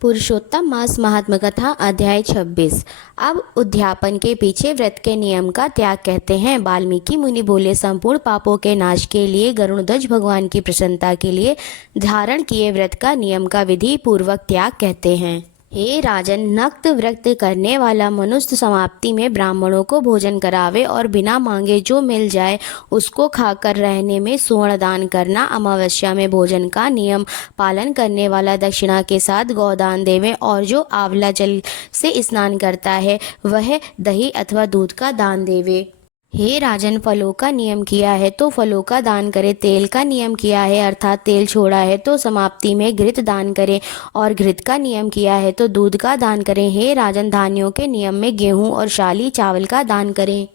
पुरुषोत्तम मास महात्म कथा अध्याय 26। अब उद्यापन के पीछे व्रत के नियम का त्याग कहते हैं। वाल्मीकि मुनि बोले, संपूर्ण पापों के नाश के लिए गरुड़ध्वज भगवान की प्रसन्नता के लिए धारण किए व्रत का नियम का विधि पूर्वक त्याग कहते हैं। हे राजन, नक्त व्रत करने वाला मनुष्य समाप्ति में ब्राह्मणों को भोजन करावे और बिना मांगे जो मिल जाए उसको खाकर रहने में स्वर्ण दान करना, अमावस्या में भोजन का नियम पालन करने वाला दक्षिणा के साथ गौदान देवे और जो आंवला जल से स्नान करता है वह दही अथवा दूध का दान देवे। हे राजन, फलों का नियम किया है तो फलों का दान करे, तेल का नियम किया है अर्थात तेल छोड़ा है तो समाप्ति में घृत दान करे और घृत का नियम किया है तो दूध का दान करें। हे राजन, धान्यों के नियम में गेहूं और शाली चावल का दान करें।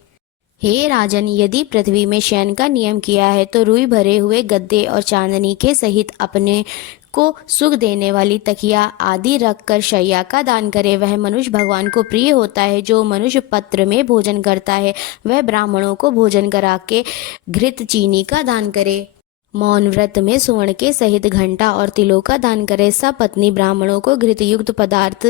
हे राजन, यदि पृथ्वी में शयन का नियम किया है तो रुई भरे हुए गद्दे और चांदनी के सहित अपने को सुख देने वाली तकिया आदि रखकर शैया का दान करे। वह मनुष्य भगवान को प्रिय होता है। जो मनुष्य पत्र में भोजन करता है वह ब्राह्मणों को भोजन करा के घृत चीनी का दान करे। मौन व्रत में सुवर्ण के सहित घंटा और तिलों का दान करे। सब पत्नी ब्राह्मणों को घृत युक्त पदार्थ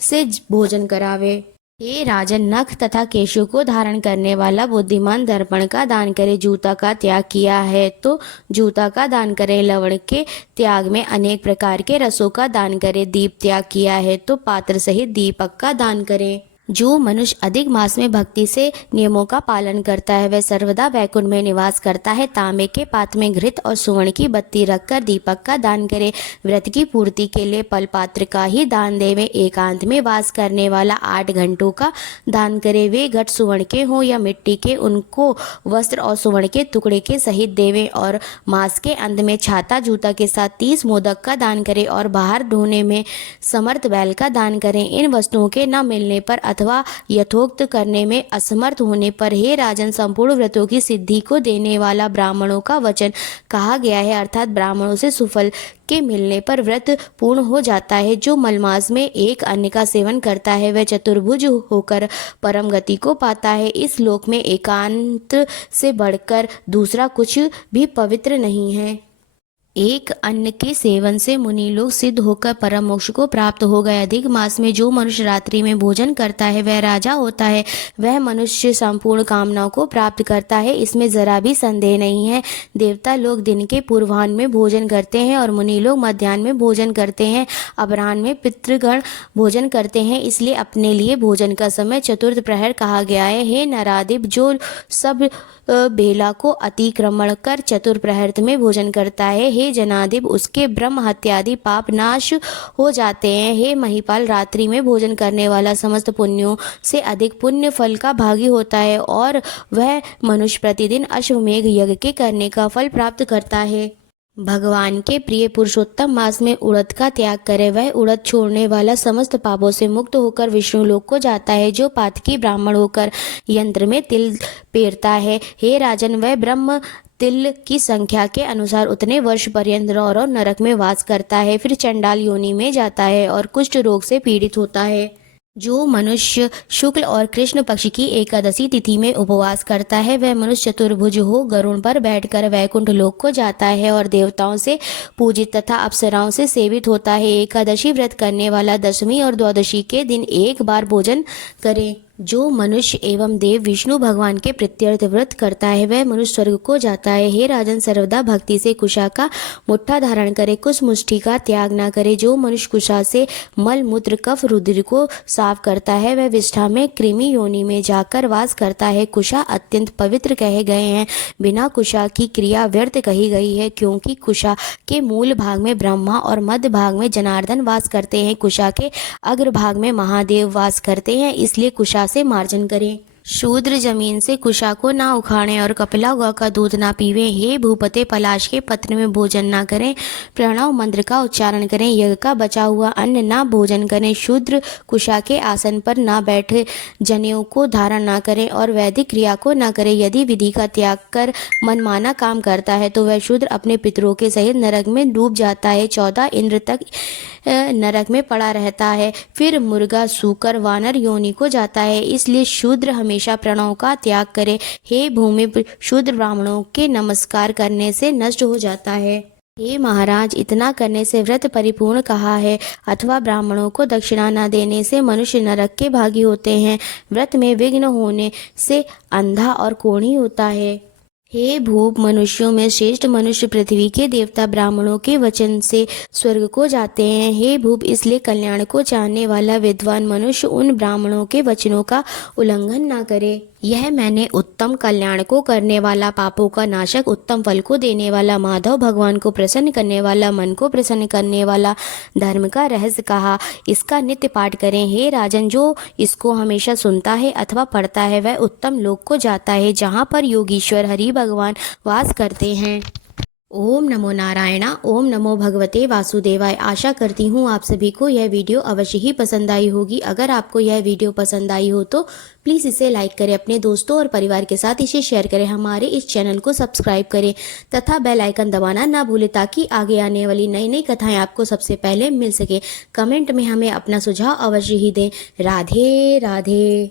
से भोजन करावे। हे राजन, नख तथा केशों को धारण करने वाला बुद्धिमान दर्पण का दान करे। जूता का त्याग किया है तो जूता का दान करे। लवण के त्याग में अनेक प्रकार के रसों का दान करे। दीप त्याग किया है तो पात्र सहित दीपक का दान करे। जो मनुष्य अधिक मास में भक्ति से नियमों का पालन करता है वह सर्वदा वैकुंठ में निवास करता है। तांबे के पात्र में घृत और सुवर्ण की बत्ती रखकर दीपक का दान करे। व्रत की पूर्ति के लिए पल पात्र का ही दान देवे। एकांत में वास करने वाला 8 घंटों का दान करे। वे घट सुवर्ण के हों या मिट्टी के, उनको वस्त्र और सुवर्ण के टुकड़े के सहित देवे और मास के अंत में छाता जूता के साथ 30 मोदक का दान करे और बाहर ढोने में समर्थ बैल का दान करें। इन वस्तुओं के न मिलने पर अथवा यथोक्त करने में असमर्थ होने पर हे राजन, संपूर्ण व्रतों की सिद्धि को देने वाला ब्राह्मणों का वचन कहा गया है अर्थात ब्राह्मणों से सुफल के मिलने पर व्रत पूर्ण हो जाता है। जो मलमास में एक अन्न का सेवन करता है वह चतुर्भुज होकर परम गति को पाता है। इस लोक में एकांत से बढ़कर दूसरा कुछ भी पवित्र नहीं है। एक अन्न के सेवन से मुनि लोग सिद्ध होकर परम मोक्ष को प्राप्त हो गए। अधिक मास में जो मनुष्य रात्रि में भोजन करता है वह राजा होता है। वह मनुष्य संपूर्ण कामनाओं को प्राप्त करता है, इसमें जरा भी संदेह नहीं है। देवता लोग दिन के पूर्वाह्न में भोजन करते हैं और मुनि लोग मध्याह्न में भोजन करते हैं। अपराह्न में पितृगण भोजन करते हैं, इसलिए अपने लिए भोजन का समय चतुर्थ प्रहर कहा गया है। हे नराधिप, जो सब बेला को अतिक्रमण कर चतुर्प्रहर में भोजन करता है, हे जनाधिप, उसके ब्रह्म हत्यादि पाप नाश हो जाते हैं। हे महिपाल, रात्रि में भोजन करने वाला समस्त पुण्यों से अधिक पुण्य फल का भागी होता है और वह मनुष्य प्रतिदिन अश्वमेघ यज्ञ के करने का फल प्राप्त करता है। भगवान के प्रिय पुरुषोत्तम मास में उड़द का त्याग करे। वह उड़द छोड़ने वाला समस्त पापों से मुक्त होकर विष्णु लोक को जाता है। जो पातकी ब्राह्मण होकर यंत्र में तिल पेरता है, हे राजन, वह ब्रह्म तिल की संख्या के अनुसार उतने वर्ष पर्यंत रौरव नरक में वास करता है, फिर चंडाल योनि में जाता है और कुष्ठ रोग से पीड़ित होता है। जो मनुष्य शुक्ल और कृष्ण पक्ष की एकादशी तिथि में उपवास करता है वह मनुष्य चतुर्भुज हो गरुड़ पर बैठकर वैकुंठ लोक को जाता है और देवताओं से पूजित तथा अप्सराओं से सेवित होता है। एकादशी व्रत करने वाला दशमी और द्वादशी के दिन एक बार भोजन करे। जो मनुष्य एवं देव विष्णु भगवान के प्रत्यर्थ व्रत करता है वह मनुष्य स्वर्ग को जाता है। हे राजन, सर्वदा भक्ति से कुशा का मुट्ठा धारण करे, कुछ मुष्टि का त्याग ना करे। जो मनुष्य कुशा से मल मूत्र कफ रुधिर को साफ करता है वह विष्ठा में कृमि योनि में जाकर वास करता है। कुशा अत्यंत पवित्र कहे गए हैं। बिना कुशा की क्रिया व्यर्थ कही गई है, क्योंकि कुशा के मूल भाग में ब्रह्मा और मध्य भाग में जनार्दन वास करते हैं। कुशा के अग्र भाग में महादेव वास करते हैं, इसलिए कुशा से मार्जन करें। शूद्र जमीन से कुशा को ना उखाड़ें और कपिला गौ का दूध ना पीवें। हे भूपते, पलाश के पत्र में भोजन ना करें। प्रणव मंत्र का उच्चारण करें। यज्ञ का बचा हुआ अन्न ना भोजन करें। शूद्र कुशा के आसन पर ना बैठे, जनेऊ को धारण ना करें और वैदिक क्रिया को ना करें। यदि विधि का त्याग कर मनमाना काम करता है तो वह शूद्र अपने पितरों के सहित नरक में डूब जाता है। 14 इंद्र तक नरक में पड़ा रहता है, फिर मुर्गा सूकर वानर योनि को जाता है। इसलिए शूद्र हमेशा प्रणव का त्याग करे। हे भूमि, शूद्र ब्राह्मणों के नमस्कार करने से नष्ट हो जाता है। हे महाराज, इतना करने से व्रत परिपूर्ण कहा है, अथवा ब्राह्मणों को दक्षिणा न देने से मनुष्य नरक के भागी होते हैं। व्रत में विघ्न होने से अंधा और कोढ़ी होता है। हे भूप, मनुष्यों में श्रेष्ठ मनुष्य पृथ्वी के देवता ब्राह्मणों के वचन से स्वर्ग को जाते हैं। हे भूप, इसलिए कल्याण को चाहने वाला विद्वान मनुष्य उन ब्राह्मणों के वचनों का उल्लंघन ना करे। यह मैंने उत्तम कल्याण को करने वाला, पापों का नाशक, उत्तम फल को देने वाला, माधव भगवान को प्रसन्न करने वाला, मन को प्रसन्न करने वाला धर्म का रहस्य कहा। इसका नित्य पाठ करें। हे राजन, जो इसको हमेशा सुनता है अथवा पढ़ता है वह उत्तम लोक को जाता है, जहाँ पर योगीश्वर हरि भगवान वास करते हैं। ओम नमो नारायणा। ओम नमो भगवते वासुदेवाय। आशा करती हूँ आप सभी को यह वीडियो अवश्य ही पसंद आई होगी। अगर आपको यह वीडियो पसंद आई हो तो प्लीज़ इसे लाइक करें, अपने दोस्तों और परिवार के साथ इसे शेयर करें, हमारे इस चैनल को सब्सक्राइब करें तथा बेल आइकन दबाना ना भूलें, ताकि आगे आने वाली नई नई कथाएँ आपको सबसे पहले मिल सके। कमेंट में हमें अपना सुझाव अवश्य ही दें। राधे राधे।